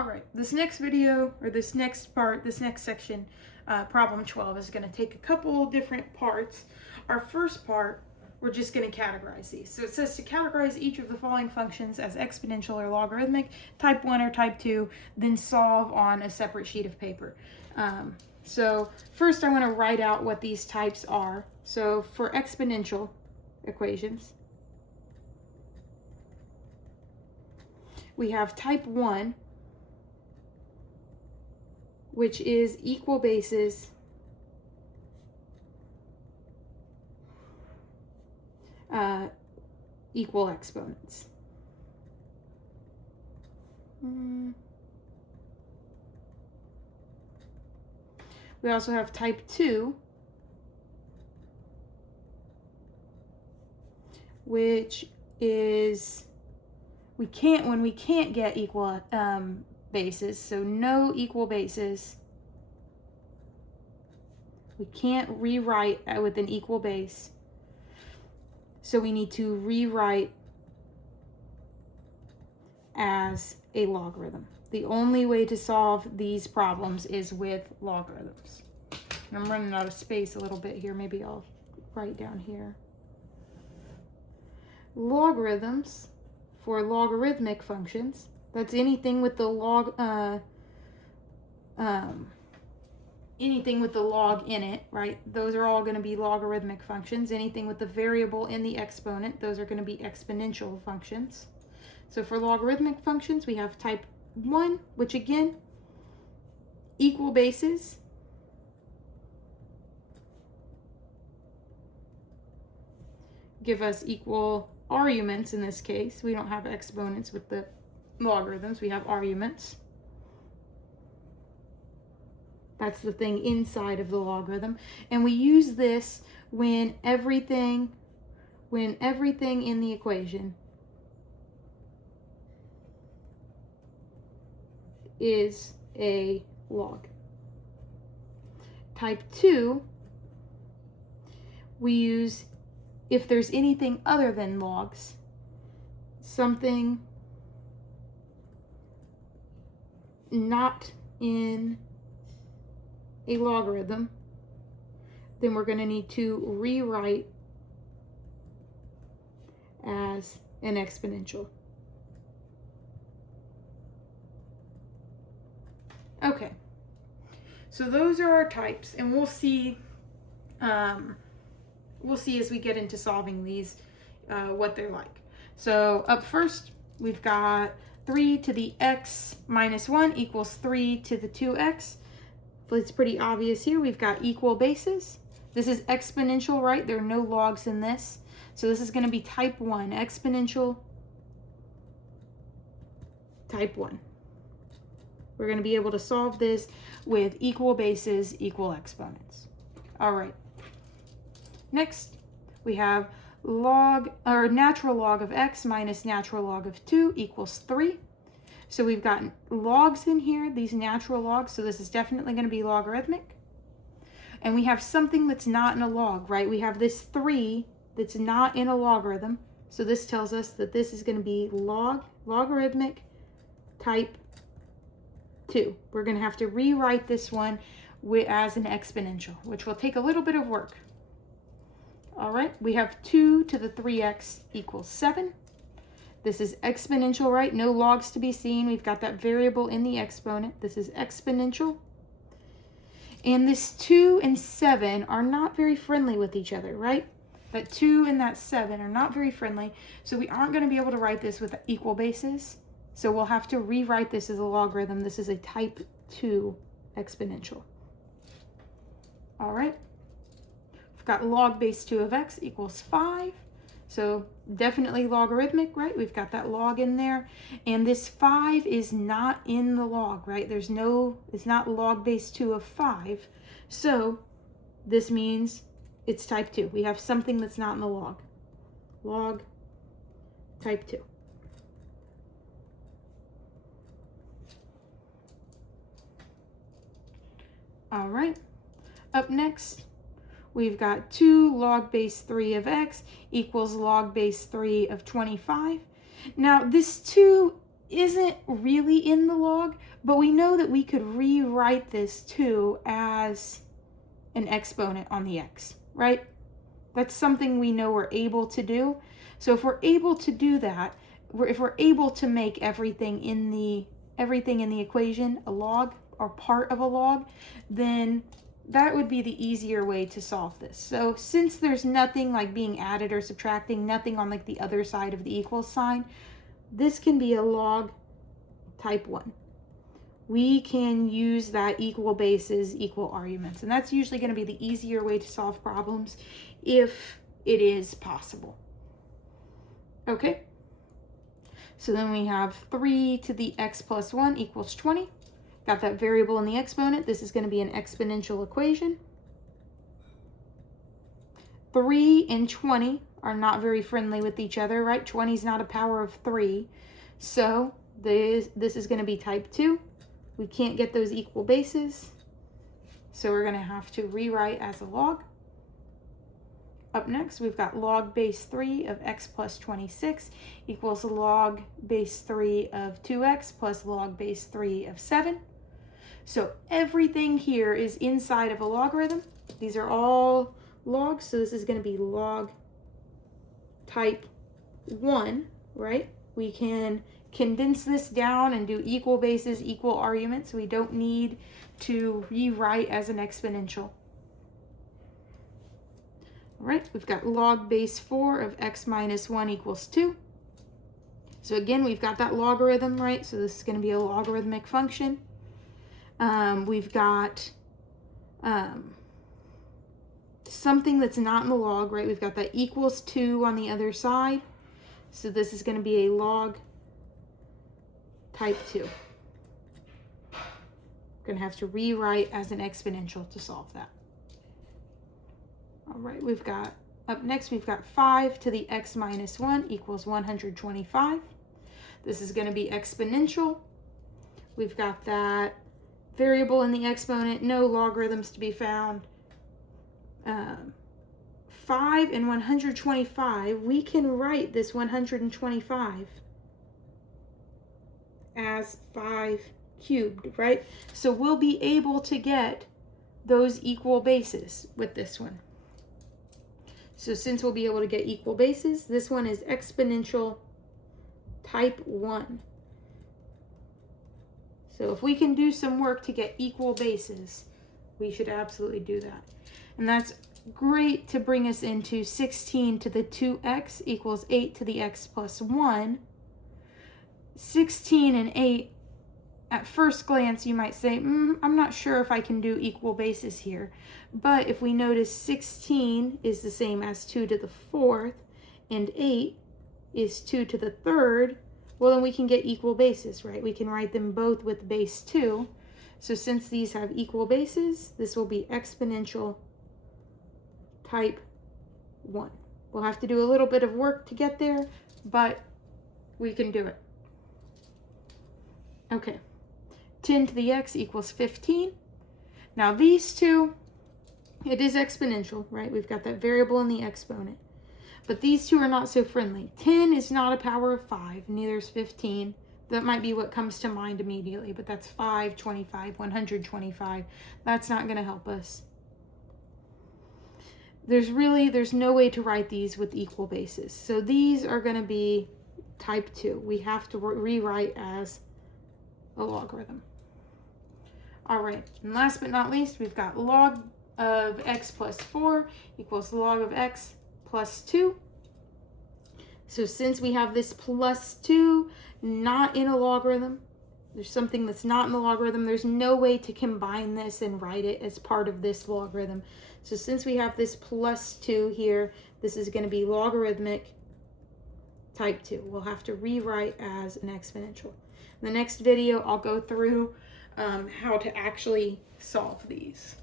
All right, this next video, or this next part, this next section, problem 12, is going to take a couple different parts. Our first part, we're just going to categorize these. So it says to categorize each of the following functions as exponential or logarithmic, type 1 or type 2, then solve on a separate sheet of paper. So first I want to write out what these types are. So for exponential equations, we have type 1, which is equal bases equal exponents. We also have type 2, which is when we can't get equal bases, so no equal bases. We can't rewrite with an equal base. So we need to rewrite as a logarithm. The only way to solve these problems is with logarithms. I'm running out of space a little bit here. Maybe I'll write down here. Logarithms for logarithmic functions. That's anything with the log, anything with the log in it, right? Those are all going to be logarithmic functions. Anything with the variable in the exponent, those are going to be exponential functions. So for logarithmic functions, we have type 1, which again, equal bases. Give us equal arguments in this case. We don't have exponents with the logarithms, we have arguments. That's the thing inside of the logarithm. And we use this when everything in the equation is a log. Type 2, we use if there's anything other than logs, something not in a logarithm, then we're going to need to rewrite as an exponential. Okay, so those are our types, and we'll see as we get into solving these what they're like. So up first, we've got 3 to the x minus 1 equals 3 to the 2x. It's pretty obvious here. We've got equal bases. This is exponential, right? There are no logs in this. So this is going to be type 1, exponential type 1. We're going to be able to solve this with equal bases, equal exponents. All right. Next, we have natural log of x minus natural log of 2 equals 3. So we've got logs in here, these natural logs, so this is definitely going to be logarithmic. And we have something that's not in a log, right? We have this 3 that's not in a logarithm. So this tells us that this is going to be logarithmic type 2. We're going to have to rewrite this one as an exponential, which will take a little bit of work. All right, we have 2 to the 3x equals 7. This is exponential, right? No logs to be seen. We've got that variable in the exponent. This is exponential. And this 2 and 7 are not very friendly with each other, right? That 2 and that 7 are not very friendly. So we aren't going to be able to write this with equal bases. So we'll have to rewrite this as a logarithm. This is a type 2 exponential. All right. We've got log base 2 of x equals 5. So definitely logarithmic, right? We've got that log in there. And this 5 is not in the log, right? It's not log base 2 of 5. So this means it's type 2. We have something that's not in the log. Log type 2. All right. Up next, we've got 2 log base 3 of x equals log base 3 of 25. Now, this 2 isn't really in the log, But we know that we could rewrite this too as an exponent on the x, right? That's something we know we're able to do. So if we're able to do that, if we're able to make everything in the equation a log or part of a log, then that would be the easier way to solve this. So since there's nothing like being added or subtracting, nothing on like the other side of the equal sign, this can be a log type 1. We can use that equal bases, equal arguments. And that's usually going to be the easier way to solve problems if it is possible. Okay. So then we have 3 to the x plus 1 equals 20. Got that variable in the exponent. This is going to be an exponential equation. 3 and 20 are not very friendly with each other, right? 20 is not a power of 3. So this is going to be type 2. We can't get those equal bases. So we're going to have to rewrite as a log. Up next, we've got log base 3 of x plus 26 equals log base 3 of 2x plus log base 3 of 7. So everything here is inside of a logarithm. These are all logs, so this is going to be log type 1, right? We can condense this down and do equal bases, equal arguments. We don't need to rewrite as an exponential. All right, we've got log base 4 of x minus 1 equals 2. So again, we've got that logarithm, right? So this is going to be a logarithmic function. We've got something that's not in the log, right? We've got that equals 2 on the other side. So this is going to be a log type 2. We're going to have to rewrite as an exponential to solve that. All right, we've got, up next, we've got 5 to the x minus 1 equals 125. This is going to be exponential. We've got that variable in the exponent, no logarithms to be found. 5 and 125, we can write this 125 as 5 cubed, right? So we'll be able to get those equal bases with this one. So since we'll be able to get equal bases, this one is exponential type 1. So if we can do some work to get equal bases, we should absolutely do that. And that's great to bring us into 16 to the 2x equals 8 to the x plus 1. 16 and 8, at first glance, you might say, I'm not sure if I can do equal bases here. But if we notice 16 is the same as 2 to the 4th, and 8 is 2 to the 3rd, well, then we can get equal bases, right? We can write them both with base 2. So since these have equal bases, this will be exponential type 1. We'll have to do a little bit of work to get there, but we can do it. Okay. 10 to the x equals 15. Now these two, it is exponential, right? We've got that variable in the exponent. But these two are not so friendly. 10 is not a power of 5, neither is 15. That might be what comes to mind immediately, but that's 5, 25, 125. That's not going to help us. There's no way to write these with equal bases. So these are going to be type 2. We have to rewrite as a logarithm. All right, and last but not least, we've got log of x plus 4 equals log of x plus 2. So since we have this plus 2 not in a logarithm, there's something that's not in the logarithm, there's no way to combine this and write it as part of this logarithm. So since we have this plus 2 here, this is going to be logarithmic type 2. We'll have to rewrite as an exponential. In the next video, I'll go through how to actually solve these.